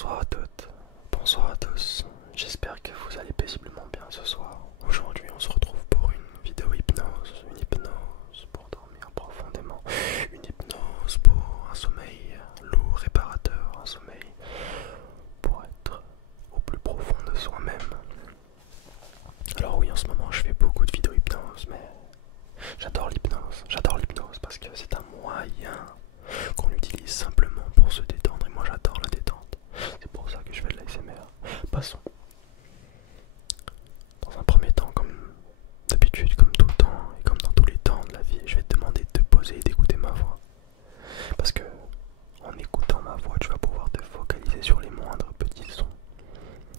Bonsoir à toutes, bonsoir à tous, j'espère que vous allez paisiblement bien ce soir. Aujourd'hui on se retrouve pour une vidéo hypnose, une hypnose pour dormir profondément, une hypnose pour un sommeil lourd, réparateur, un sommeil pour être au plus profond de soi-même. Alors oui, en ce moment je fais beaucoup de vidéos hypnose, mais j'adore l'hypnose parce que c'est un moyen qu'on utilise simplement pour se détendre et moi j'adore la détente. C'est pour ça que je fais de l'ASMR. Passons. Dans un premier temps, comme d'habitude, comme tout le temps et comme dans tous les temps de la vie, je vais te demander de te poser et d'écouter ma voix. Parce que en écoutant ma voix, tu vas pouvoir te focaliser sur les moindres petits sons.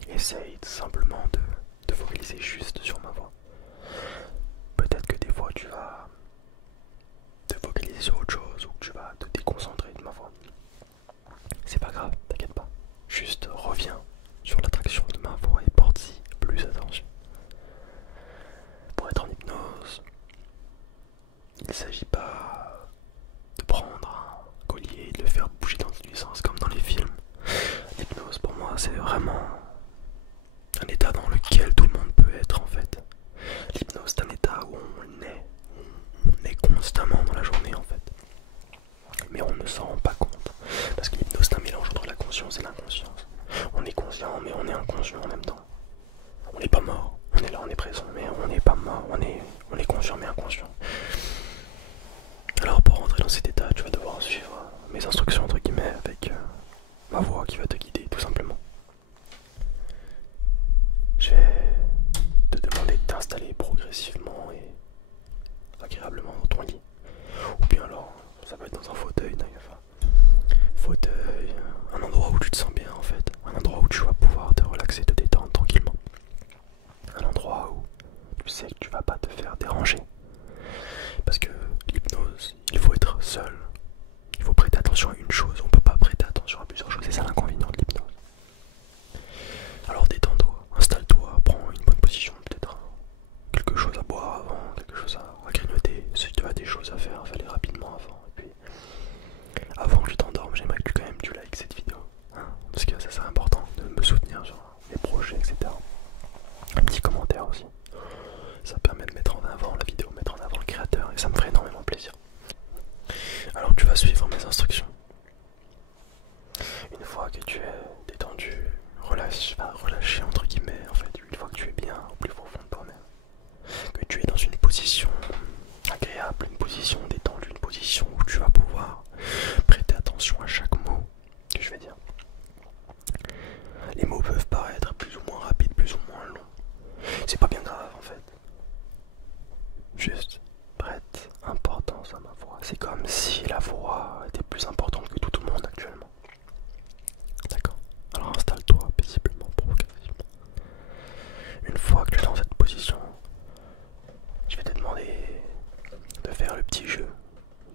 Essaye simplement de te focaliser juste sur ma voix. Peut-être que des fois tu vas te focaliser sur autre chose ou que tu vas te déconcentrer de ma voix. C'est pas grave, t'inquiète pas. Juste reviens sur l'attraction de ma voix et porte-y plus attention. Pour être en hypnose, il ne s'agit pas de prendre un collier et de le faire bouger dans tous les sens comme dans les films. L'hypnose pour moi c'est vraiment un état dans lequel tout le monde peut être en fait. L'hypnose c'est un état où on est constamment dans la journée en fait. Mais on ne s'en rend pas compte. Parce que l'hypnose c'est un mélange entre la conscience et l'inconscience. On est conscient mais on est inconscient en même temps. On n'est pas mort, on est là, on est présent, mais on n'est pas mort, on est conscient mais inconscient. Alors pour rentrer dans cet état, tu vas devoir suivre mes instructions entre guillemets avec ma voix qui va te guider tout simplement. Je vais te demander de t'installer progressivement et agréablement dans ton lit. Ou bien alors, ça peut être dans un fauteuil, fauteuil, un endroit où tu te sens bien en fait, un endroit où tu vas pouvoir te relaxer, te détendre tranquillement. Un endroit où tu sais que tu vas pas te faire déranger. Parce que l'hypnose, il faut être seul. Il faut prêter attention à une chose. On peut pas prêter attention à plusieurs choses. C'est ça l'inconvénient de l'hypnose. Alors détends-toi, installe-toi, prends une bonne position, peut-être quelque chose à boire avant, quelque chose à grignoter. Si tu as des choses à faire, fais-les rapidement avant. Et puis, avant que tu t'endormes, j'aimerais que quand même tu likes cette vidéo. Hein, parce que ça c'est important de me soutenir sur mes projets, etc. Un petit commentaire aussi. Ça permet de mettre en avant la vidéo, mettre en avant le créateur et ça me ferait énormément plaisir. Alors tu vas suivre mes instructions. Une fois que tu es détendu, relâcher entre guillemets en fait, une fois que tu es bien au plus profond de toi-même, que tu es dans une position agréable, une position détendue, une position où tu vas pouvoir prêter attention à chaque mot que je vais dire. Les mots peuvent paraître plus ou moins rapides, plus ou moins longs. C'est pas bien grave en fait. Juste prête importance à ma voix. C'est comme si la voix était plus importante que tout le monde actuellement. D'accord? Alors installe-toi paisiblement, progressivement. Une fois que tu es dans cette position, je vais te demander de faire le petit jeu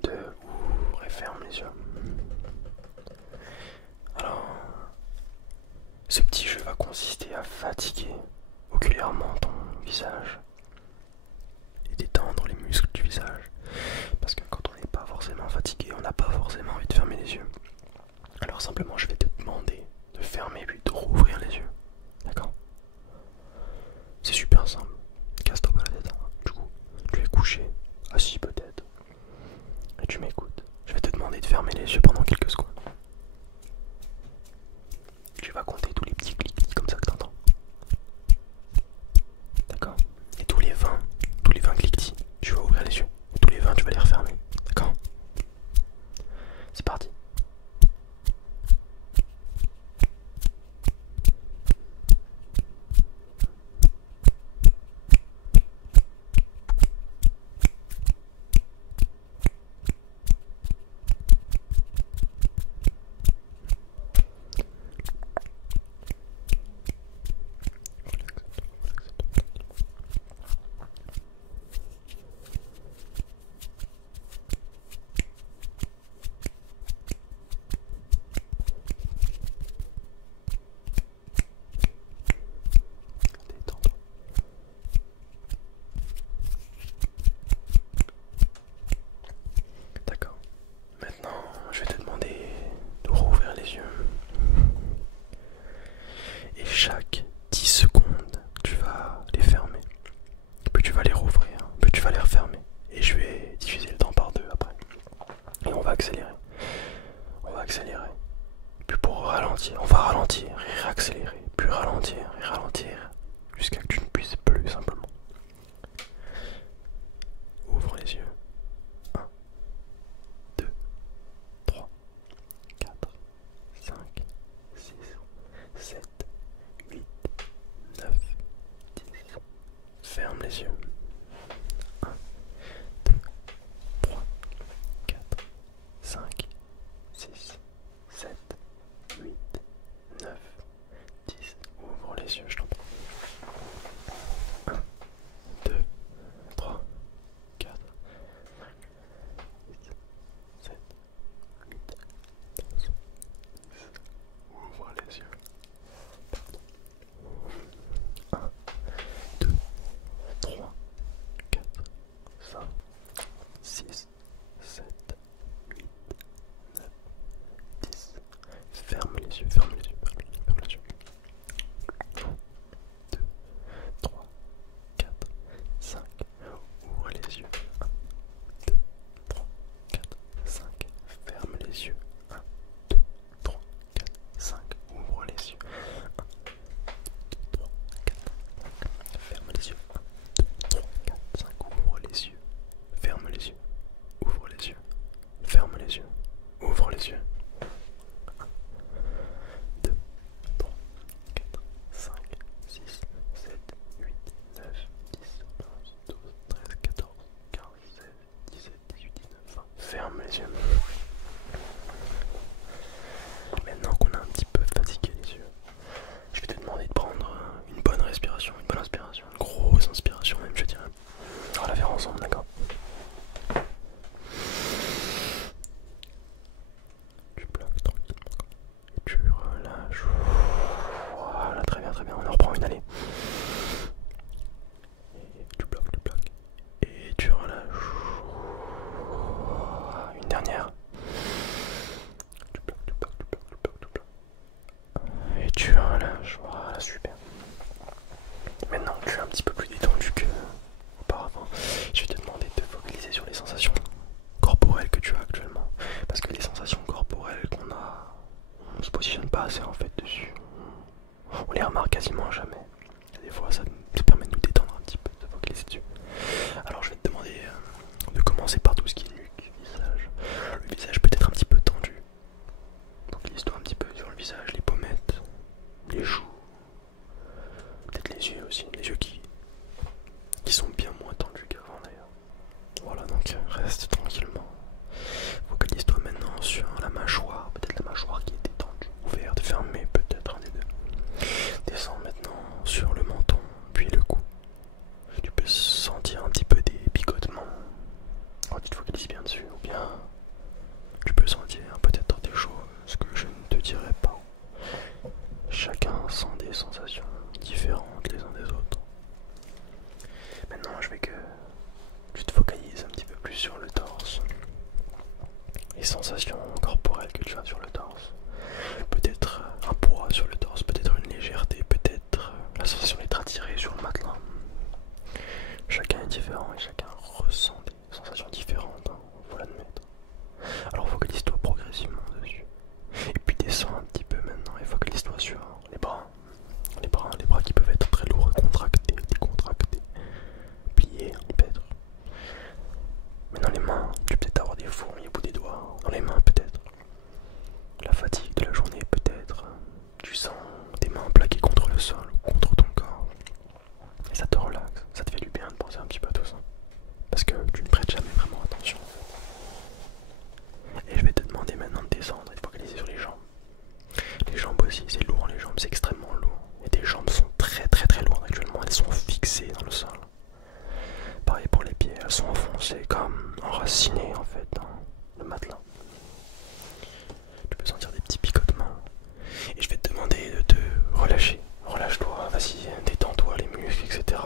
de ouvre et ferme les yeux. Alors, ce petit jeu va consister à fatiguer oculairement ton visage et détendre les muscles du visage. Parce que quand on n'est pas forcément fatigué, on n'a pas forcément envie de fermer les yeux. Alors simplement je vais te demander de fermer puis de rouvrir les yeux. D'accord? C'est super simple. Casse-toi pas la tête. Hein. Du coup, tu es couché, assis peut-être. Et tu m'écoutes. Je vais te demander de fermer les yeux pendant quelques secondes. Tu vas compter tous les petits clics comme ça que t'entends. D'accord? ralentir, on va ralentir et réaccélérer, puis ralentir et ralentir, jusqu'à que tu ne puisses plus simplement. Ouvre les yeux. 1, 2, 3, 4, 5, 6, 7, 8, 9, 10. Ferme les yeux. 1, 2, 3, 4, 5, 6, 7, 8, 9, 10. Ouvre les yeux, je t'en prie. 1, 2, 3, 4, 5, 6, 7, 8, 9. Ouvre les yeux. 1, 2, 3, 4, 5, 6, 7, 8, 9, 10. Ferme les yeux, ferme les yeux, ferme les yeux, ferme les yeux. 1, 2, 3, 4, 5. Ouvre les yeux. 1, 2, 3, 4, 5. Ferme les yeux. 1, 2, 3, 4, 5. Ouvre les yeux. 1, 2, 3, 4, 5. Ferme les yeux. 1, 2, 3, 4, 5. Ouvre les yeux. Ferme les yeux. Ouvre les yeux. Ferme les yeux. Ouvre les yeux. 1, 2, 3, 4, 5, 6, 7, 8, 9, 10, 11, 12, 13, 14, 15, 16, 17, 18, 19, 20. Ferme les yeux. Maintenant qu'on a un petit peu fatigué les yeux, je vais te demander de prendre une bonne respiration, une bonne inspiration, une grosse inspiration même, je dirais. On va la faire ensemble, d'accord? Tu bloques tranquillement et tu relâches. Voilà, très bien, très bien. On en reprend une, allez. Et tu bloques et tu relâches. Une dernière. Tu bloques. Et tu relâches. Voilà, super. Maintenant que tu es un petit peu plus détendu que auparavant, je vais te demander de te focaliser sur les sensations corporelles que tu as actuellement. Parce que les sensations corporelles qu'on a, on ne se positionne pas assez en fait dessus. On les remarque quasiment jamais. Et des fois ça nous permet de nous détendre un petit peu, de focaliser dessus. Alors je vais te demander de commencer par tout ce qui est nuque, visage. Le visage peut être un petit peu tendu. Focalise-toi un petit peu sur le visage, les pommettes, les joues, peut-être les yeux aussi, les yeux qui sont bien moins tendus qu'avant d'ailleurs. Voilà, donc reste tranquillement. Focalise-toi maintenant sur la mâchoire, peut-être la mâchoire qui était tendue, ouverte, fermée, peut-être un des deux. Descends maintenant sur le menton, puis le cou. Tu peux sentir un petit peu des picotements. Alors tu te focalises bien dessus, ou bien tu peux sentir peut-être des choses que je ne te dirai pas. Chacun sent des sensations différentes les uns des autres. Maintenant, je veux que tu te focalises un petit peu plus sur le torse. Les sensations corporelles que tu as sur le torse. Peut-être un poids sur le torse, peut-être une légèreté, peut-être la sensation d'être attiré sur le matelas. Chacun est différent et chacun ressent des sensations différentes, hein, faut l'admettre. Alors focalise-toi progressivement dessus. Et puis descends un petit peu maintenant et focalise-toi sur les bras. Les bras qui peuvent être très lourds, contractés, décontractés, pliés, peut-être. Mais dans les mains, tu peux peut-être avoir des fourmis au bout des doigts. Dans les mains, peut-être. La fatigue de la journée, peut-être. Tu sens tes mains plaquées contre le sol ou contre ton corps. Et ça te relaxe, ça te fait du bien de penser un petit peu à tout ça. Parce que tu ne prêtes jamais vraiment attention. Et je vais te demander maintenant de descendre et de focaliser sur les jambes. Les jambes aussi, c'est lourd, les jambes c'est extrêmement lourd. Et tes jambes sont très lourdes actuellement, elles sont fixées dans le sol. Pareil pour les pieds, elles sont enfoncées comme enracinées en fait dans le matelas. Tu peux sentir des petits picotements. Et je vais te demander de te relâcher. Relâche-toi, vas-y, détends-toi les muscles, etc.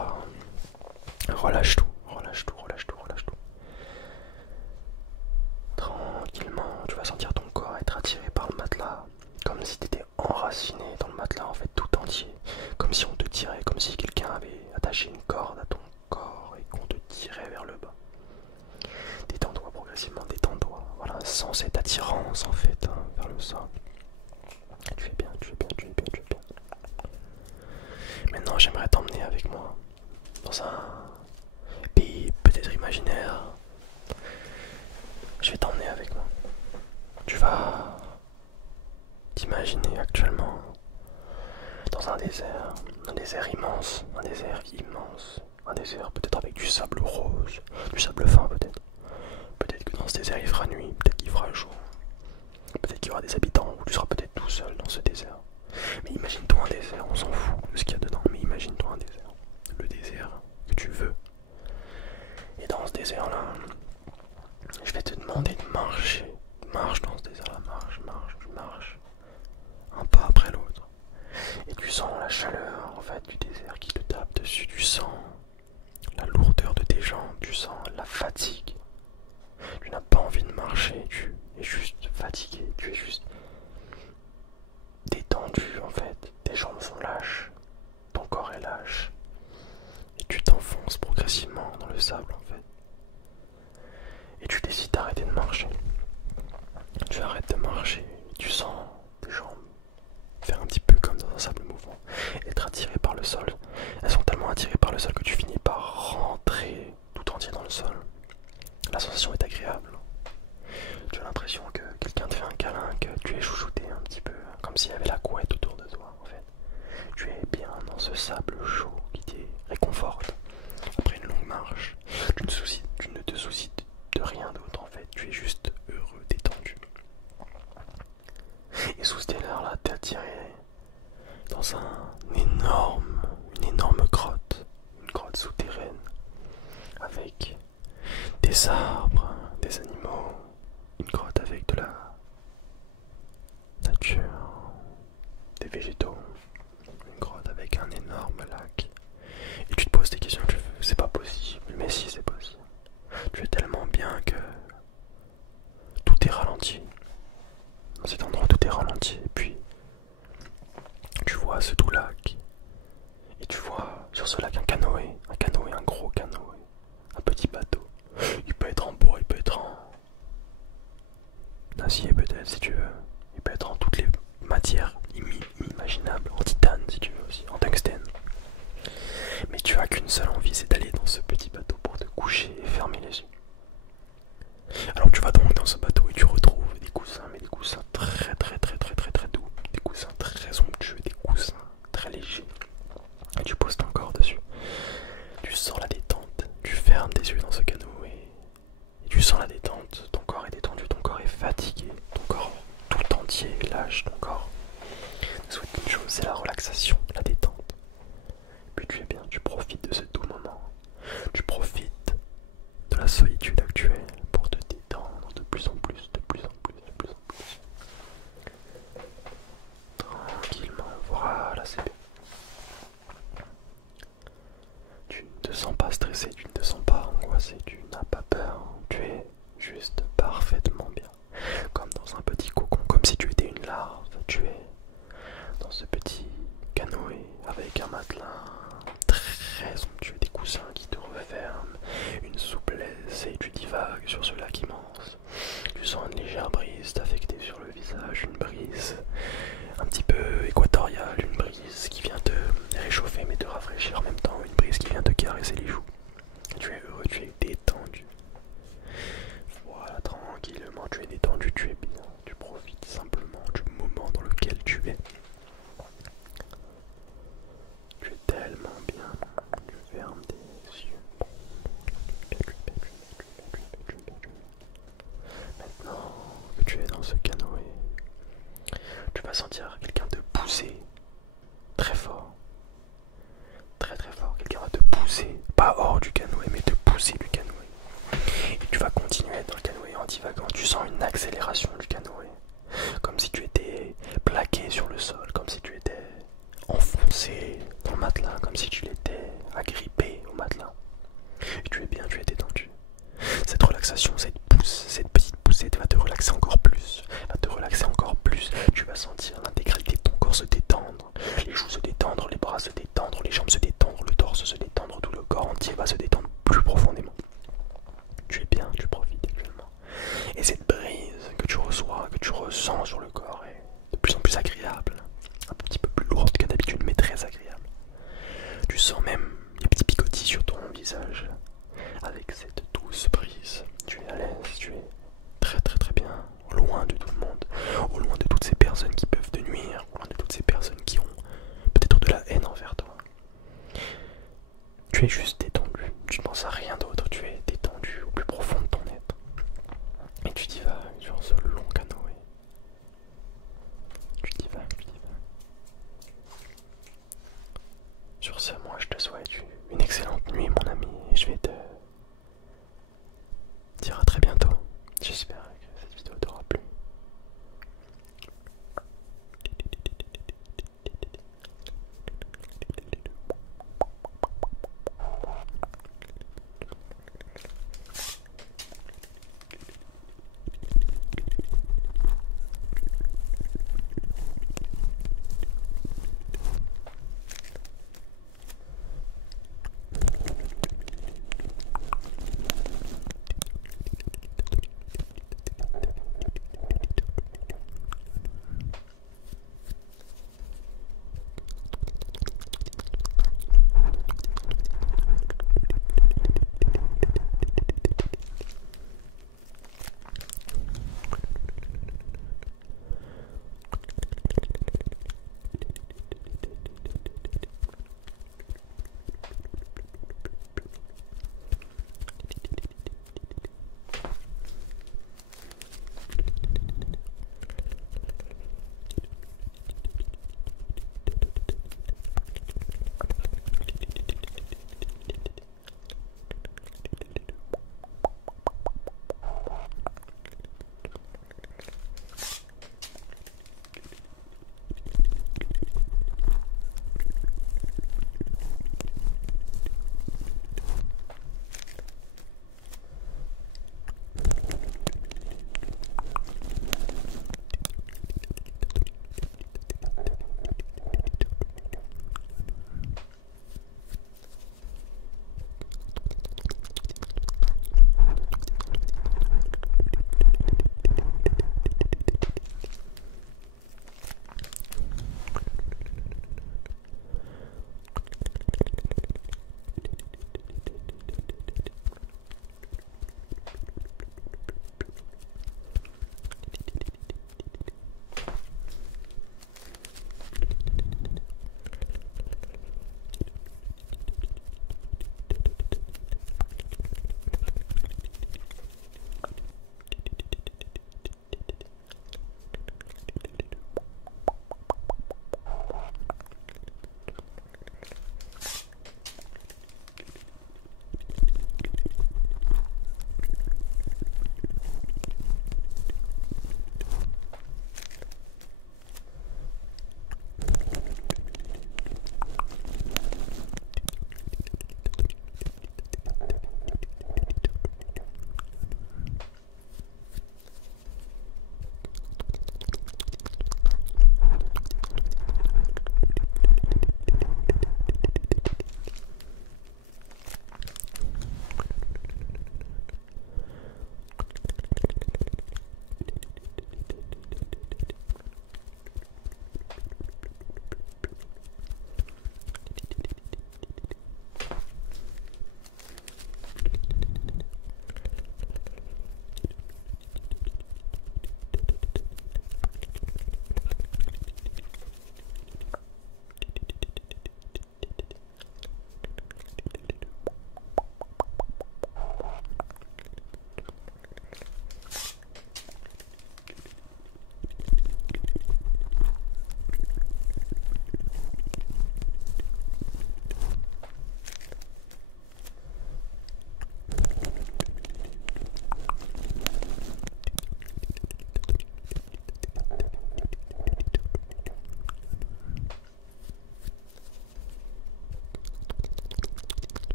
Relâche tout. Tranquillement, tu vas sentir ton corps être attiré par le matelas. Comme si tu étais enraciné dans le matelas en fait tout entier. Comme si on te tirait, comme si quelqu'un avait attaché une corde à ton corps et qu'on te tirait vers le bas. Détends-toi progressivement, détends-toi. Voilà, sens cette attirance en fait vers le sol. Tu fais bien. maintenant j'aimerais t'emmener avec moi dans un pays peut-être imaginaire. Je vais t'emmener avec moi. Tu vas t'imaginer actuellement dans un désert immense, un désert peut-être avec du sable rose, du sable fin peut-être. Peut-être que dans ce désert il fera nuit, peut-être qu'il fera jour, peut-être qu'il y aura des habitants, ou tu seras peut-être tout seul dans ce désert. Mais imagine-toi un désert, on s'en fout de ce qu'il y a dedans, mais imagine-toi un désert. Le désert que tu veux. Et dans ce désert-là, je vais te demander de marcher. Marche dans ce désert-là, marche, marche, marche. Un pas après l'autre. Et tu sens la chaleur en fait du désert qui te tape dessus, tu sens la lourdeur de tes jambes, tu sens la fatigue. Tu n'as pas envie de marcher, tu es juste fatigué, tu es juste détendu en fait. Tes jambes sont lâches, ton corps est lâche. Et tu t'enfonces progressivement dans le sable en fait. Et tu décides d'arrêter de marcher. Tu arrêtes de marcher, tu sens tes jambes faire un petit peu comme dans un sable mouvant, être attiré par le sol. Elles sont tellement attirées par le sol que tu finis par rentrer tout entier dans le sol. La sensation est agréable. Tu as l'impression que quelqu'un te fait un câlin, que tu es chouchouté un petit peu, comme s'il y avait la couette autour de toi en fait. Tu es bien dans ce sable chaud qui te réconforte. Après une longue marche, tu ne te soucies de rien d'autre en fait. Tu es juste heureux, détendu. Et sous cette air-là, t'es attiré dans une énorme grotte, une grotte souterraine, avec des arbres, des animaux, une grotte avec de la nature, des végétaux, une grotte avec un énorme lac. Et tu te poses des questions, c'est pas possible, mais si c'est possible. Tu es tellement bien que tout est ralenti. Dans cet endroit, tout est ralenti. Et puis, tu vois ce doux lac. Et tu vois sur ce lac un canoë, un gros canoë, un petit bateau. Il peut être en bois, il peut être en acier peut-être si tu veux. Il peut être en toutes les matières inimaginables, en titane si tu veux aussi, en tungstène. Mais tu as qu'une seule envie, c'est d'aller dans ce petit bateau pour te coucher et fermer les yeux. Alors tu vas donc dans ce bateau et tu retrouves des coussins, mais des coussins très doux, des coussins très onctueux, des coussins très légers. Et tu poses ton corps dessus. Tu sens la détente, tu fermes tes yeux dans ce canot et tu sens la détente. Ton corps est détendu, ton corps est fatigué, ton corps tout entier est lâche, ton corps ne souhaite qu'une chose, c'est la relaxation, la détente. Puis tu es bien, tu profites de ce doux moment. Tu profites de la solitude actuelle pour te détendre de plus en plus, de plus en plus, de plus en plus. Tranquillement, voilà, c'est bien. Tu ne te sens pas stressé, tu ne te sens pas angoissé, tu n'as pas peur, tu es juste parfaitement bien. Comme dans un petit cocon, comme si tu étais une larve, tu es dans ce petit canoë avec un matelas très somptueux, des coussins qui te referment, une souplesse et tu divagues sur ce lac immense. Tu sens une légère brise t'affecter sur le visage, une brise un petit peu équatoriale, une brise qui vient te réchauffer mais te rafraîchir en même temps, une brise qui vient te caresser les joues. Tu es heureux, tu es détendu. Voilà, tranquillement, tu es détendu, tu es bien, tu profites simplement du moment dans lequel tu es. Tu es tellement bien, tu fermes tes yeux. Maintenant que tu es dans ce canoë, tu vas sentir quelqu'un te pousser très fort. Très fort, quelqu'un va te pousser, pas hors du canoë, mais te pousser du canoë. Et tu vas continuer dans le canoë en divagant, tu sens une accélération du canoë. Comme si tu étais plaqué sur le sol, comme si tu étais enfoncé dans le matelas, comme si tu l'étais agrippé au matelas. Et tu es bien, tu es détendu. Cette relaxation, cette petite poussée va te relaxer encore plus, Tu vas sentir l'intégralité de ton corps se détendre, les joues se détendre, les bras se détendre, les jambes se détendre, le torse se détendre, tout le corps entier va se détendre plus profondément. Tu es bien, tu profites actuellement. Et cette brise que tu reçois, que tu ressens sur le corps est de plus en plus agréable, un petit peu plus lourde que d'habitude, mais très agréable. tu es juste